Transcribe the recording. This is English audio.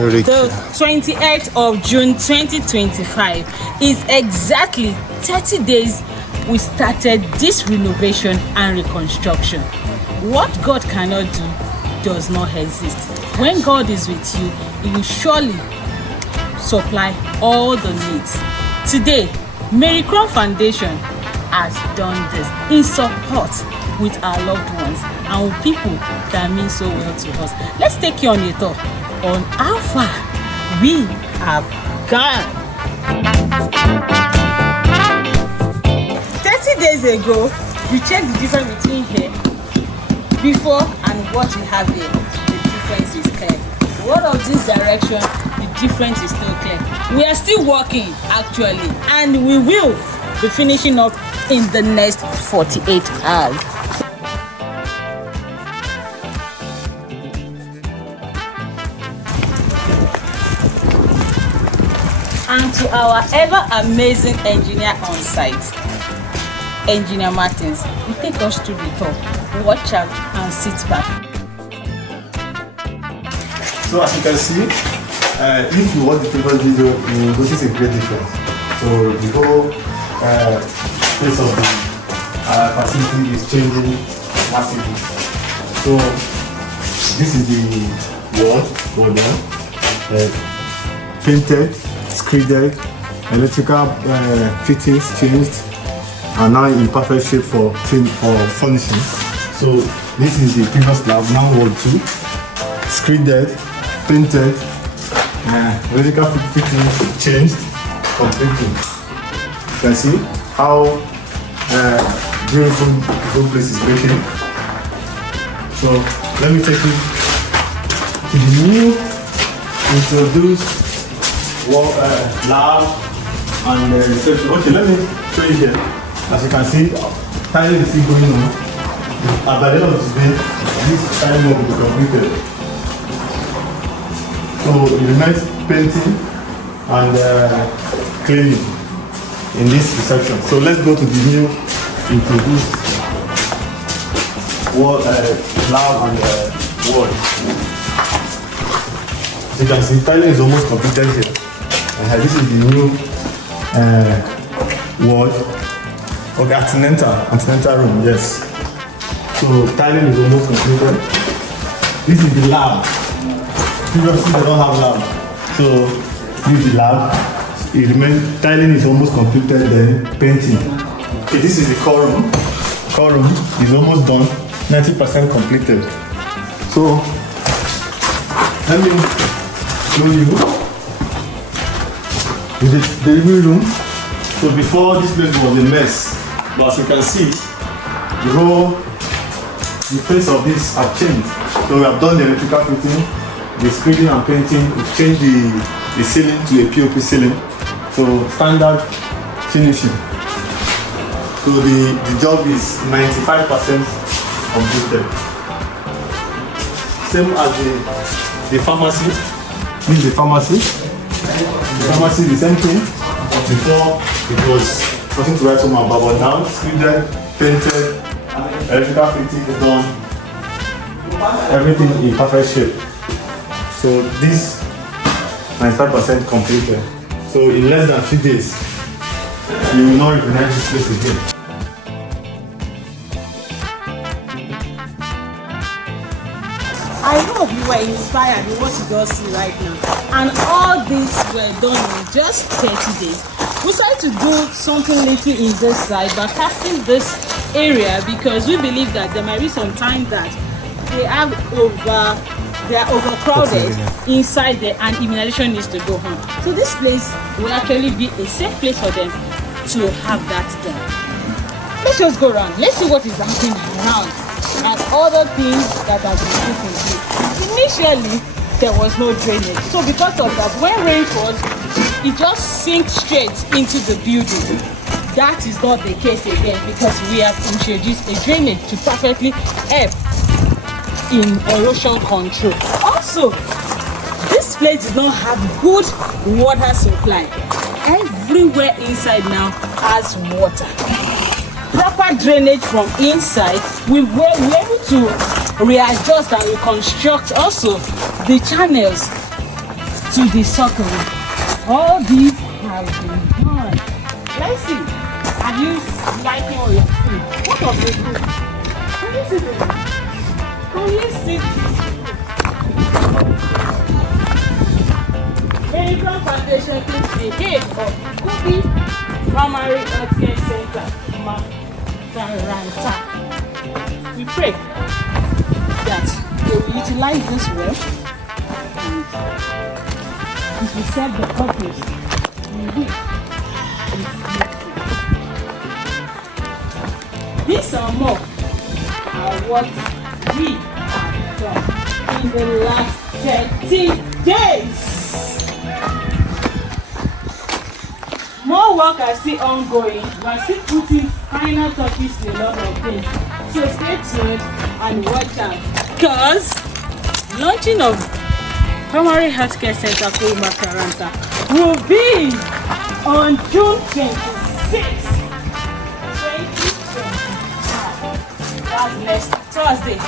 The 28th of June 2025 is exactly 30 days we started this renovation and reconstruction. What God cannot do does not exist. When God is with you, He will surely supply all the needs. Today, MaryCrownFoundation has done this in support with our loved ones and with people that mean so well to us. Let's take you on a tour on how far we have gone. 30 days ago, we checked the difference between here before and what we have here. The difference is clear. What of this direction, the difference is still clear. We are still working actually, and we will be finishing up in the next 48 hours. And to our ever amazing engineer on site, Engineer Martins, you take us to the top, watch out and sit back. So as you can see, if you watch the previous video, you will notice a great difference. So the whole face of the facility is changing massively. So this is the wall down, painted, screeded, electrical fittings changed, and now in perfect shape for furnishing. So this is the previous slab, now wall 2, screeded, painted, electrical fittings changed completely. You can see how beautiful the whole place is looking. So let me take you to the new introduced lab and reception. Okay, let me show you here. As you can see, tiling is still going on. By the end of today, this tiling will be completed. So it remains painting and cleaning in this reception. So let's go to the new introduced lab and wall. As you can see, tiling is almost completed here. This is the new wall. Okay, antenatal room, yes. So tiling is almost completed. This is the lab. Previously they don't have lab. So this is the lab. It remains, tiling is almost completed, then painting. Okay, this is the core room. Core room is almost done, 90% completed. So let me show you the living room. So before, this place was a mess, but as you can see, the face of this have changed. So we have done the electrical fitting, the screening and painting. We've changed the ceiling to a POP ceiling. So standard finishing. So the job is 95% completed. Same as the pharmacy. This is the pharmacy. The pharmacy, the same thing. Before it was nothing to write home about, but now screened, painted, electrical fitting is done, everything in perfect shape. So this 95% completed. So in less than 3 days, you will not recognize this place again. I hope you were inspired with what you just see right now. And all this were done in just 30 days. We decided to do something little in this side by casting this area because we believe that there might be some time that they are overcrowded inside there and immunization needs to go home. So this place will actually be a safe place for them to have that done. Let's just go around. Let's see what is happening around and other things that have been put in place. Initially, there was no drainage. So because of that, when rain falls, it just sinks straight into the building. That is not the case again because we have introduced a drainage to perfectly help in erosion control. Also, this place does not have good water supply. Everywhere inside now has water. Proper drainage from inside, we were able to readjust and reconstruct also the channels to the circle. All these have been done. Let's see. Are you liking what you're seeing? What of the group? Can you see this? Can you see this? MaryCrownFoundation takes the head of Kobi Primary Healthcare Center, makaranta. We pray that they will utilize this well and it will serve the purpose in which it's these are more are what we have done in the last 30 days. More work are still ongoing. We are still putting final touches to a lot of things. So stay tuned and watch out. Because launching of Primary Healthcare Center called Makaranta will be on June 26th, 2025. That's next Thursday.